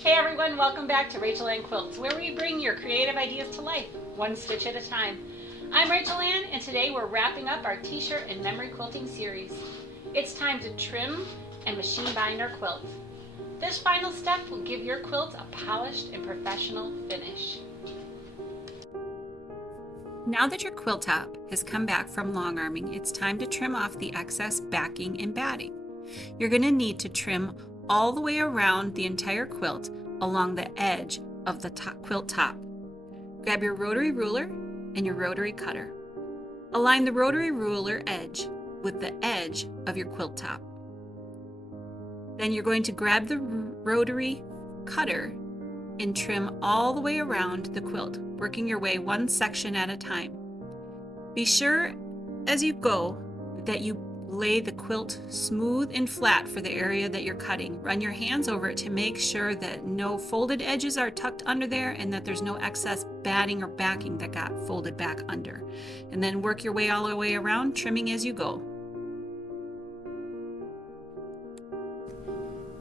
Hey everyone, welcome back to Rachel Ann Quilts, where we bring your creative ideas to life, one stitch at a time. I'm Rachel Ann, and today we're wrapping up our T-Shirt and Memory Quilting series. It's time to trim and machine bind our quilt. This final step will give your quilt a polished and professional finish. Now that your quilt top has come back from long arming, it's time to trim off the excess backing and batting. You're going to need to trim all the way around the entire quilt along the edge of the quilt top. Grab your rotary ruler and your rotary cutter. Align the rotary ruler edge with the edge of your quilt top. Then you're going to grab the rotary cutter and trim all the way around the quilt, working your way one section at a time. Be sure as you go that you lay the quilt smooth and flat for the area that you're cutting. Run your hands over it to make sure that no folded edges are tucked under there and that there's no excess batting or backing that got folded back under. And then work your way all the way around, trimming as you go.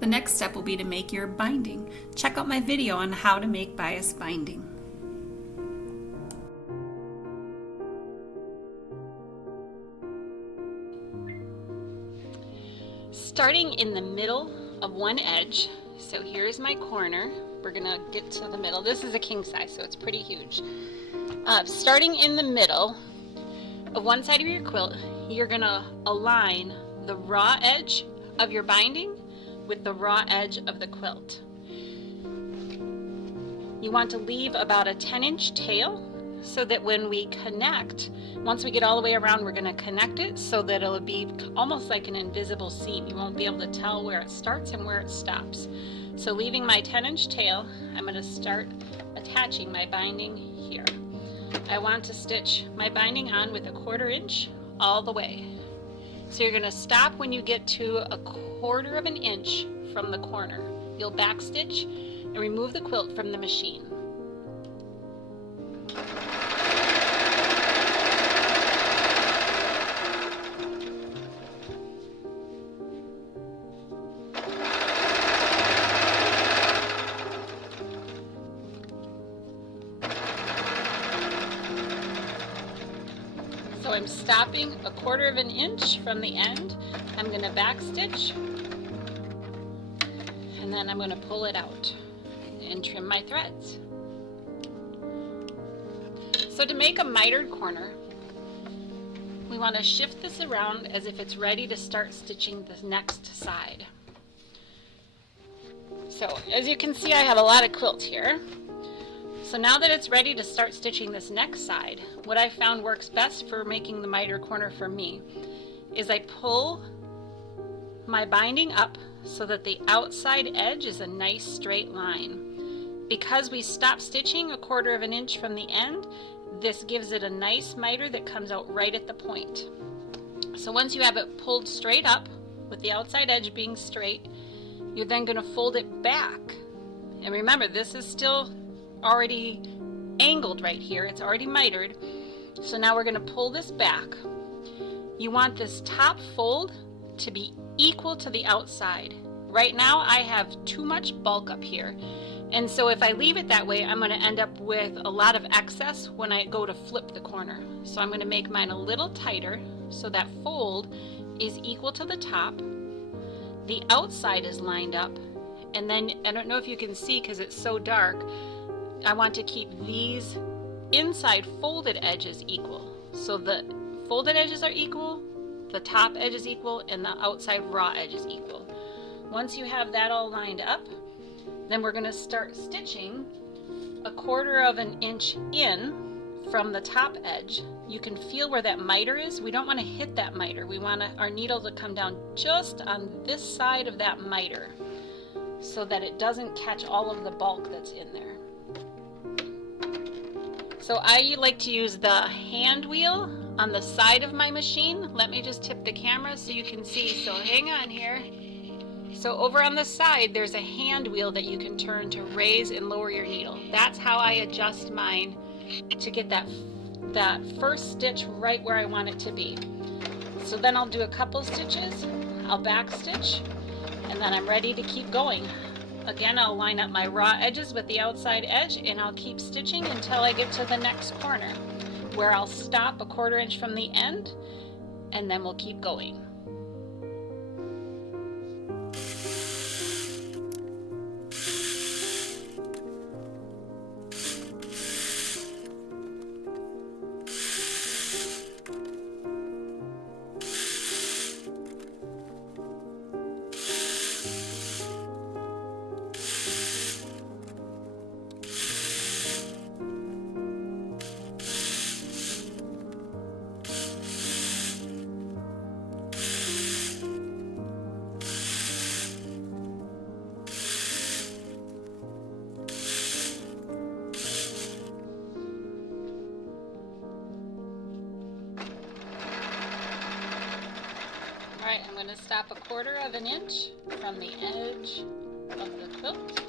The next step will be to make your binding. Check out my video on how to make bias binding. Starting in the middle of one edge, so here's my corner. We're gonna get to the middle. This is a king size, so it's pretty huge. Starting in the middle of one side of your quilt, you're gonna align the raw edge of your binding with the raw edge of the quilt. You want to leave about a 10-inch tail so that when we connect, once we get all the way around, we're going to connect it so that it'll be almost like an invisible seam. You won't be able to tell where it starts and where it stops. So leaving my 10-inch tail, I'm going to start attaching my binding here. I want to stitch my binding on with a 1/4 inch all the way. So you're going to stop when you get to a 1/4 inch from the corner. You'll backstitch and remove the quilt from the machine. So I'm stopping a 1/4 inch from the end. I'm going to backstitch and then I'm going to pull it out and trim my threads. So to make a mitered corner, we want to shift this around as if it's ready to start stitching the next side. So as you can see, I have a lot of quilt here. So now that it's ready to start stitching this next side, what I found works best for making the miter corner for me is I pull my binding up so that the outside edge is a nice straight line. Because we stop stitching a 1/4 inch from the end, this gives it a nice miter that comes out right at the point. So once you have it pulled straight up with the outside edge being straight, you're then going to fold it back. And remember, this is still already angled right here. It's already mitered. So now we're going to pull this back. You want this top fold to be equal to the outside. Right now I have too much bulk up here. And so if I leave it that way, I'm going to end up with a lot of excess when I go to flip the corner. So I'm going to make mine a little tighter so that fold is equal to the top. The outside is lined up. And then, I don't know if you can see because it's so dark, I want to keep these inside folded edges equal. So the folded edges are equal, the top edge is equal, and the outside raw edge is equal. Once you have that all lined up, then we're going to start stitching a 1/4 inch in from the top edge. You can feel where that miter is. We don't want to hit that miter. We want our needle to come down just on this side of that miter so that it doesn't catch all of the bulk that's in there. So I like to use the hand wheel on the side of my machine. Let me just tip the camera so you can see. So hang on here. So over on the side, there's a hand wheel that you can turn to raise and lower your needle. That's how I adjust mine to get that first stitch right where I want it to be. So then I'll do a couple stitches, I'll back stitch, and then I'm ready to keep going. Again, I'll line up my raw edges with the outside edge, and I'll keep stitching until I get to the next corner, where I'll stop 1/4 inch from the end, and then we'll keep going. Alright, I'm going to stop 1/4 inch from the edge of the quilt.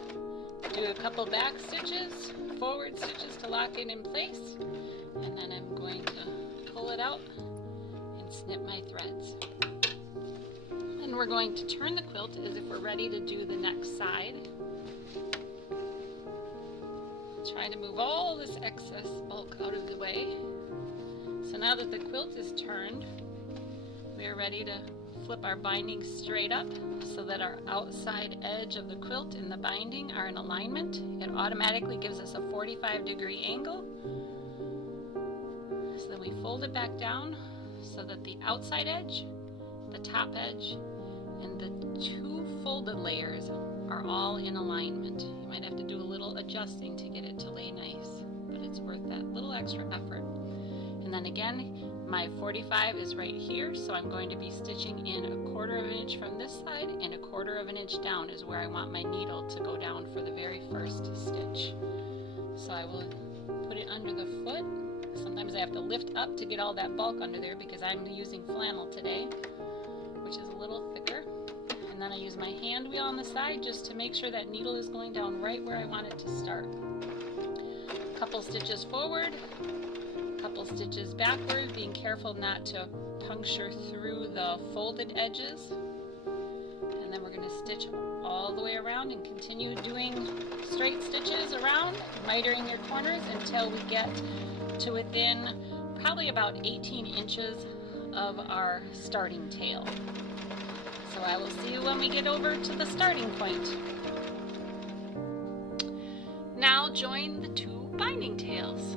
Do a couple back stitches, forward stitches to lock it in place, and then I'm going to pull it out and snip my threads. And we're going to turn the quilt as if we're ready to do the next side. Try to move all this excess bulk out of the way. So now that the quilt is turned, we are ready to flip our binding straight up so that our outside edge of the quilt and the binding are in alignment. It automatically gives us a 45-degree angle. So then we fold it back down so that the outside edge, the top edge, and the 2 folded layers are all in alignment. You might have to do a little adjusting to get it to lay nice, but it's worth that little extra effort. And then again, my 45 is right here, so I'm going to be stitching in 1/4 inch from this side, and 1/4 inch down is where I want my needle to go down for the very first stitch. So I will put it under the foot. Sometimes I have to lift up to get all that bulk under there because I'm using flannel today, which is a little thicker. And then I use my hand wheel on the side just to make sure that needle is going down right where I want it to start. A couple stitches forward, couple stitches backward, being careful not to puncture through the folded edges. And then we're going to stitch all the way around and continue doing straight stitches around, mitering your corners until we get to within probably about 18 inches of our starting tail. So I will see you when we get over to the starting point. Now join the 2 binding tails.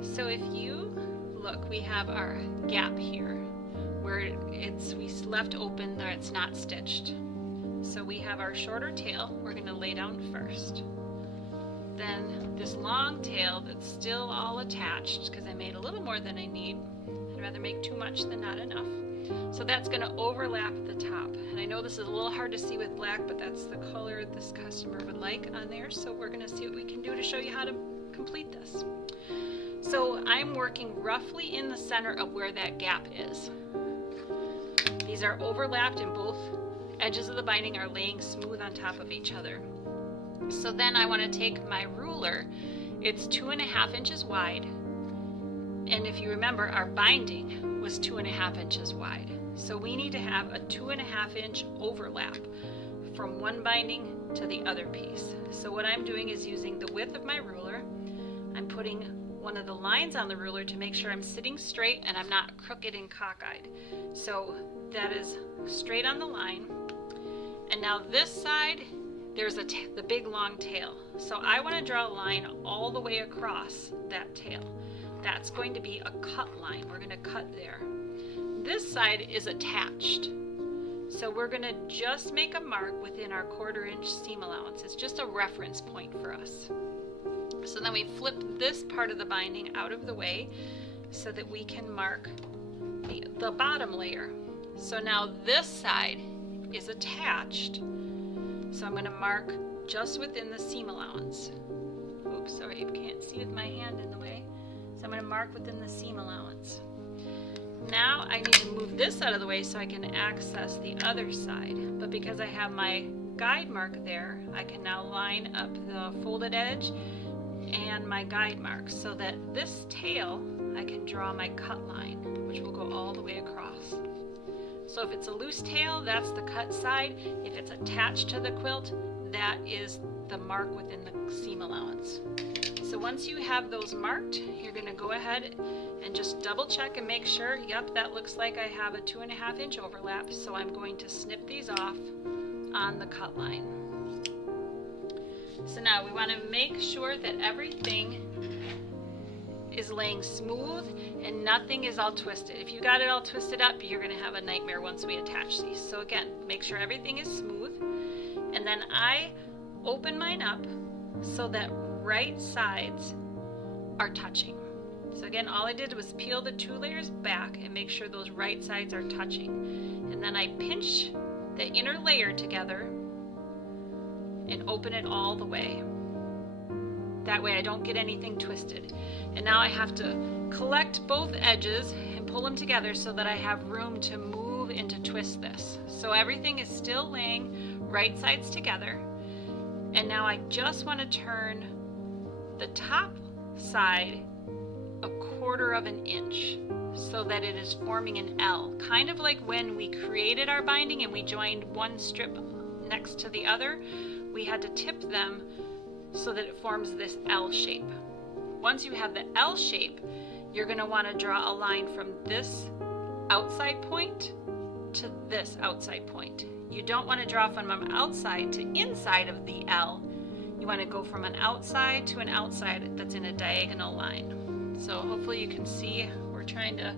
So if you look, we have our gap here where we left open there, it's not stitched. So we have our shorter tail we're going to lay down first. Then this long tail that's still all attached, because I made a little more than I need. I'd rather make too much than not enough. So that's going to overlap the top. And I know this is a little hard to see with black, but that's the color this customer would like on there. So we're going to see what we can do to show you how to complete this. So I'm working roughly in the center of where that gap is. These are overlapped and both edges of the binding are laying smooth on top of each other. So then I want to take my ruler. It's 2.5 inches wide. And if you remember, our binding was 2.5 inches wide. So we need to have a 2.5 inch overlap from one binding to the other piece. So what I'm doing is using the width of my ruler. I'm putting one of the lines on the ruler to make sure I'm sitting straight and I'm not crooked and cockeyed. So that is straight on the line. And now this side, there's the big long tail. So I want to draw a line all the way across that tail. That's going to be a cut line. We're going to cut there. This side is attached. So we're going to just make a mark within our 1/4 inch seam allowance. It's just a reference point for us. So then we flip this part of the binding out of the way so that we can mark the bottom layer. So now this side is attached. So I'm going to mark just within the seam allowance. Oops, sorry, you can't see with my hand in the way. So I'm going to mark within the seam allowance. Now I need to move this out of the way so I can access the other side. But because I have my guide mark there, I can now line up the folded edge and my guide mark so that this tail, I can draw my cut line, which will go all the way across. So if it's a loose tail, that's the cut side. If it's attached to the quilt, that is the mark within the seam allowance. So once you have those marked, you're going to go ahead and just double check and make sure, yep, that looks like I have a 2.5 inch overlap, so I'm going to snip these off on the cut line. So now we want to make sure that everything is laying smooth and nothing is all twisted. If you got it all twisted up, you're going to have a nightmare once we attach these. So again, make sure everything is smooth, and then I open mine up so that right sides are touching. So again, all I did was peel the 2 layers back and make sure those right sides are touching. And then I pinch the inner layer together and open it all the way. That way I don't get anything twisted. And now I have to collect both edges and pull them together so that I have room to move and to twist this. So everything is still laying right sides together. And now I just want to turn the top side 1/4 inch so that it is forming an L, kind of like when we created our binding and we joined one strip next to the other. We had to tip them so that it forms this L shape. Once you have the L shape, you're going to want to draw a line from this outside point to this outside point. You don't want to draw from an outside to inside of the L. You want to go from an outside to an outside that's in a diagonal line. So hopefully you can see we're trying to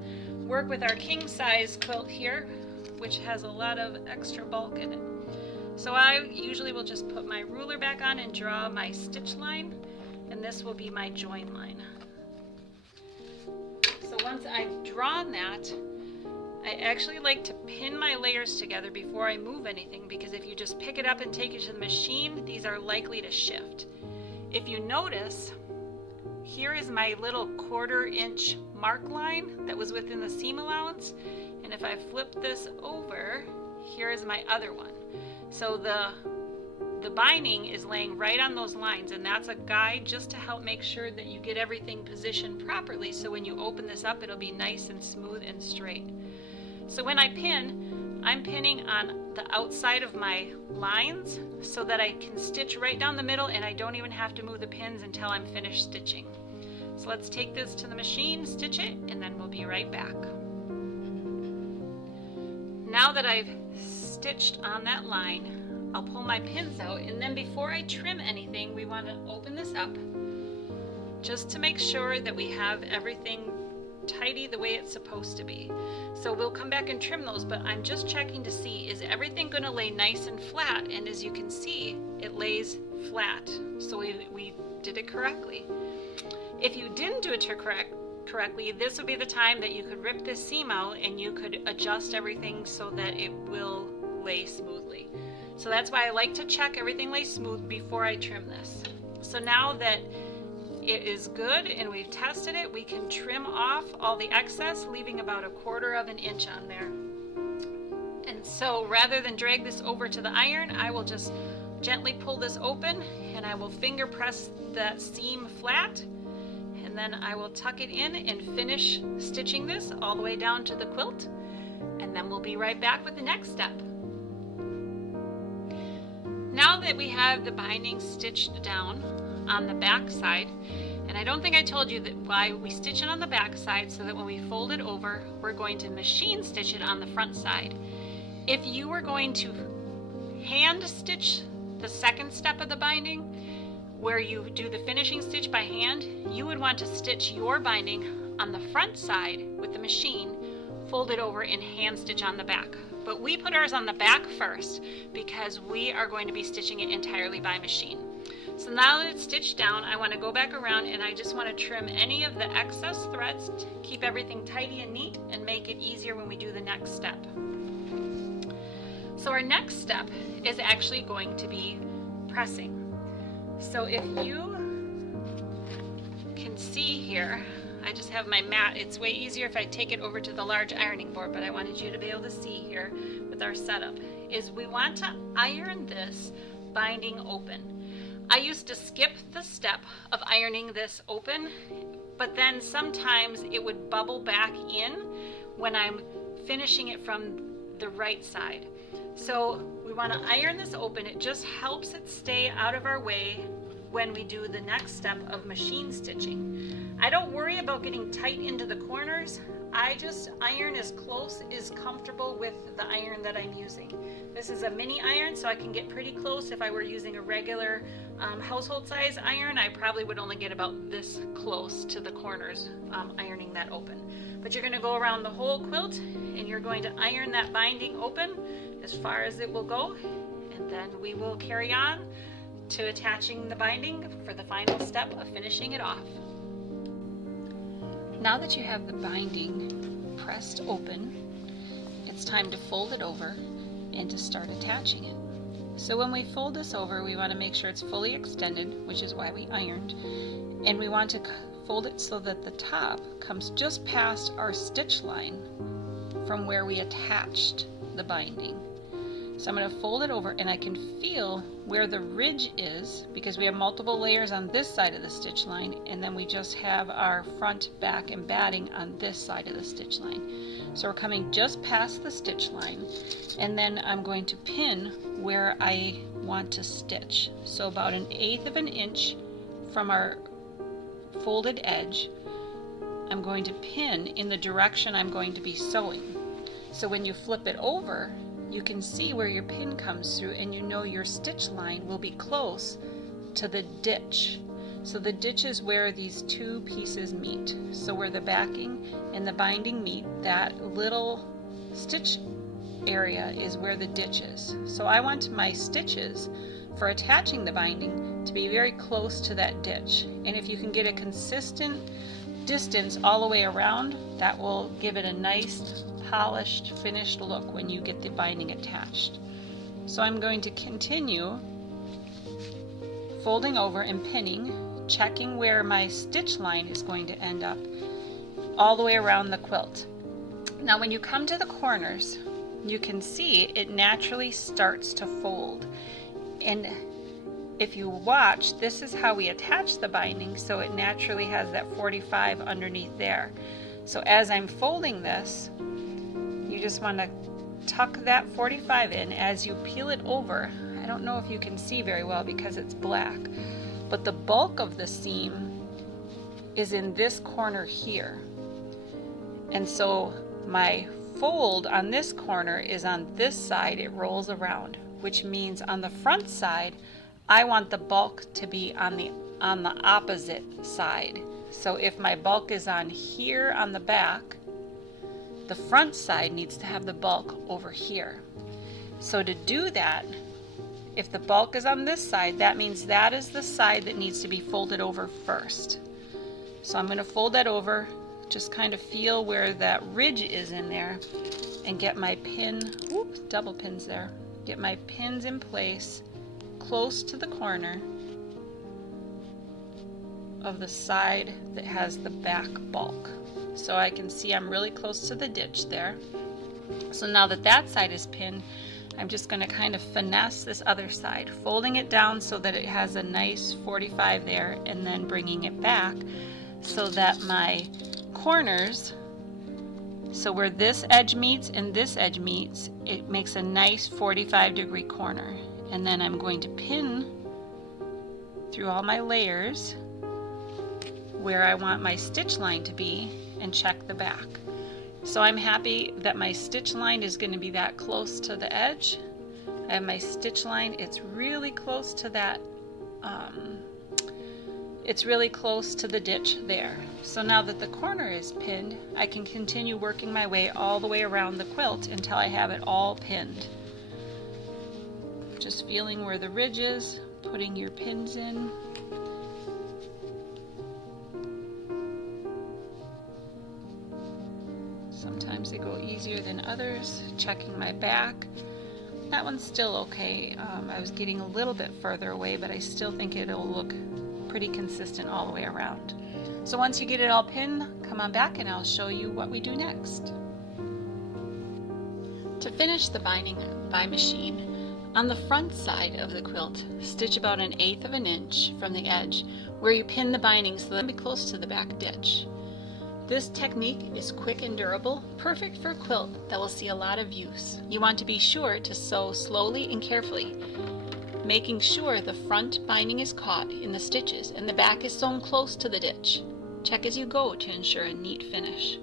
work with our king size quilt here, which has a lot of extra bulk in it. So I usually will just put my ruler back on and draw my stitch line, and this will be my join line. So once I've drawn that, I actually like to pin my layers together before I move anything, because if you just pick it up and take it to the machine, these are likely to shift. If you notice, here is my little 1/4 inch mark line that was within the seam allowance, and if I flip this over, here is my other one. So the binding is laying right on those lines, and that's a guide just to help make sure that you get everything positioned properly, so when you open this up it'll be nice and smooth and straight. So when I pin, I'm pinning on the outside of my lines so that I can stitch right down the middle, and I don't even have to move the pins until I'm finished stitching. So let's take this to the machine, stitch it, and then we'll be right back. Now that I've stitched on that line, I'll pull my pins out, and then before I trim anything, we want to open this up just to make sure that we have everything tidy the way it's supposed to be. So we'll come back and trim those, but I'm just checking to see, is everything going to lay nice and flat? And as you can see, it lays flat. So we did it correctly. If you didn't do it correctly, this would be the time that you could rip this seam out and you could adjust everything so that it will lay smoothly. So that's why I like to check everything lays smooth before I trim this. So now that it is good and we've tested it, we can trim off all the excess, leaving about 1/4 inch on there. And so rather than drag this over to the iron, I will just gently pull this open and I will finger press that seam flat, and then I will tuck it in and finish stitching this all the way down to the quilt, and then we'll be right back with the next step. Now that we have the binding stitched down on the back side, and I don't think I told you that why we stitch it on the back side, so that when we fold it over, we're going to machine stitch it on the front side. If you were going to hand stitch the second step of the binding, where you do the finishing stitch by hand, you would want to stitch your binding on the front side with the machine, fold it over and hand stitch on the back. But we put ours on the back first because we are going to be stitching it entirely by machine. So now that it's stitched down, I want to go back around and I just want to trim any of the excess threads, keep everything tidy and neat, and make it easier when we do the next step. So our next step is actually going to be pressing. So if you can see here, I just have my mat. It's way easier if I take it over to the large ironing board, but I wanted you to be able to see here with our setup, is we want to iron this binding open. I used to skip the step of ironing this open, but then sometimes it would bubble back in when I'm finishing it from the right side. So we want to iron this open. It just helps it stay out of our way when we do the next step of machine stitching. I don't worry about getting tight into the corners. I just iron as close as comfortable with the iron that I'm using. This is a mini iron, so I can get pretty close. If I were using a regular household size iron, I probably would only get about this close to the corners ironing that open. But you're going to go around the whole quilt and you're going to iron that binding open as far as it will go, and then we will carry on to attaching the binding for the final step of finishing it off. Now that you have the binding pressed open, it's time to fold it over and to start attaching it. So when we fold this over, we want to make sure it's fully extended, which is why we ironed, and we want to fold it so that the top comes just past our stitch line from where we attached the binding. So I'm going to fold it over, and I can feel where the ridge is because we have multiple layers on this side of the stitch line, and then we just have our front, back, and batting on this side of the stitch line. So we're coming just past the stitch line, and then I'm going to pin where I want to stitch. So about 1/8 of an inch from our folded edge, I'm going to pin in the direction I'm going to be sewing. So when you flip it over, you can see where your pin comes through, and you know your stitch line will be close to the ditch. So the ditch is where these two pieces meet. So where the backing and the binding meet, that little stitch area is where the ditch is. So I want my stitches for attaching the binding to be very close to that ditch. And if you can get a consistent distance all the way around, that will give it a nice polished, finished look when you get the binding attached. So I'm going to continue folding over and pinning, checking where my stitch line is going to end up all the way around the quilt. Now when you come to the corners, you can see it naturally starts to fold. And if you watch, this is how we attach the binding, so it naturally has that 45 underneath there. So as I'm folding this, you just want to tuck that 45 in as you peel it over. I don't know if you can see very well because it's black, but the bulk of the seam is in this corner here. And so my fold on this corner is on this side, it rolls around, which means on the front side, I want the bulk to be on the opposite side. So if my bulk is on here on the back, the front side needs to have the bulk over here. So to do that, if the bulk is on this side, that means that is the side that needs to be folded over first. So I'm going to fold that over, just kind of feel where that ridge is in there, and get my pin, oops, double pins there, get my pins in place close to the corner of the side that has the back bulk. So I can see I'm really close to the ditch there. So now that that side is pinned, I'm just going to kind of finesse this other side, folding it down so that it has a nice 45 there, and then bringing it back so that my corners, so where this edge meets and this edge meets, it makes a nice 45-degree corner. And then I'm going to pin through all my layers where I want my stitch line to be and check the back. So I'm happy that my stitch line is going to be that close to the edge. I have my stitch line, it's really close to that, it's really close to the ditch there. So now that the corner is pinned, I can continue working my way all the way around the quilt until I have it all pinned. Just feeling where the ridge is, putting your pins in. Sometimes they go easier than others. Checking my back. That one's still okay. I was getting a little bit further away, but I still think it'll look pretty consistent all the way around. So once you get it all pinned, come on back and I'll show you what we do next. To finish the binding by machine, on the front side of the quilt, stitch about 1/8 of an inch from the edge where you pin the binding so that it'll be close to the back ditch. This technique is quick and durable, perfect for a quilt that will see a lot of use. You want to be sure to sew slowly and carefully, making sure the front binding is caught in the stitches and the back is sewn close to the ditch. Check as you go to ensure a neat finish.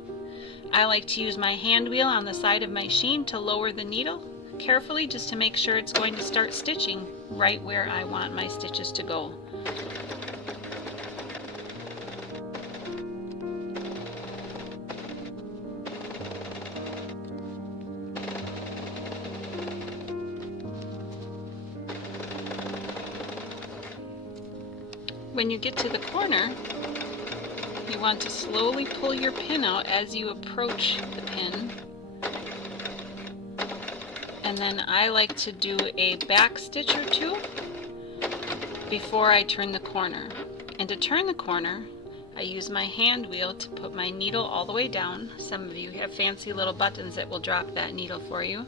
I like to use my hand wheel on the side of my sheen to lower the needle carefully, just to make sure it's going to start stitching right where I want my stitches to go. When you get to the corner, you want to slowly pull your pin out as you approach the pin. And then I like to do a back stitch or two before I turn the corner. And to turn the corner, I use my hand wheel to put my needle all the way down. Some of you have fancy little buttons that will drop that needle for you.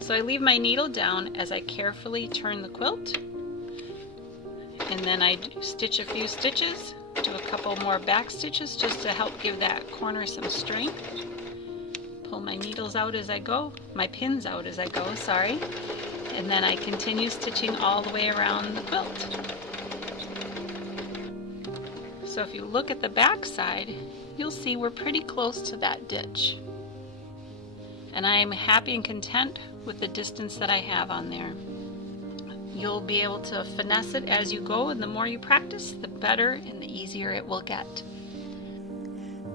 So I leave my needle down as I carefully turn the quilt. And then I stitch a few stitches, do a couple more back stitches just to help give that corner some strength. Pull my needles out as I go, my pins out as I go, sorry. And then I continue stitching all the way around the quilt. So if you look at the back side, you'll see we're pretty close to that ditch. And I am happy and content with the distance that I have on there. You'll be able to finesse it as you go, and the more you practice, the better and the easier it will get.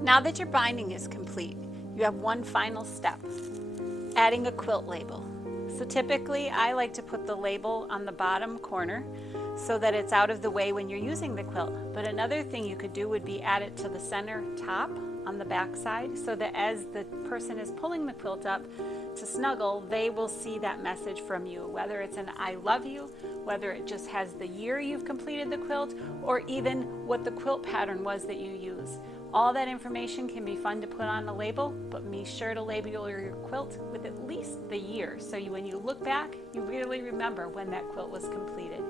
Now that your binding is complete, you have one final step, adding a quilt label. So typically I like to put the label on the bottom corner so that it's out of the way when you're using the quilt. But another thing you could do would be add it to the center top on the back side, so that as the person is pulling the quilt up to snuggle, they will see that message from you, whether it's an I love you, whether it just has the year you've completed the quilt, or even what the quilt pattern was that you use. All that information can be fun to put on a label, but be sure to label your quilt with at least the year, so when you look back, you really remember when that quilt was completed.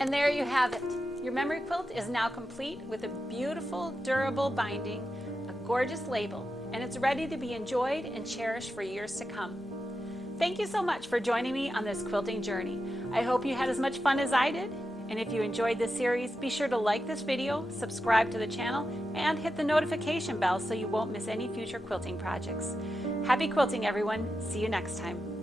And there you have it. Your memory quilt is now complete with a beautiful, durable binding, a gorgeous label, and it's ready to be enjoyed and cherished for years to come. Thank you so much for joining me on this quilting journey. I hope you had as much fun as I did, and if you enjoyed this series, be sure to like this video, subscribe to the channel, and hit the notification bell so you won't miss any future quilting projects. Happy quilting, everyone. See you next time.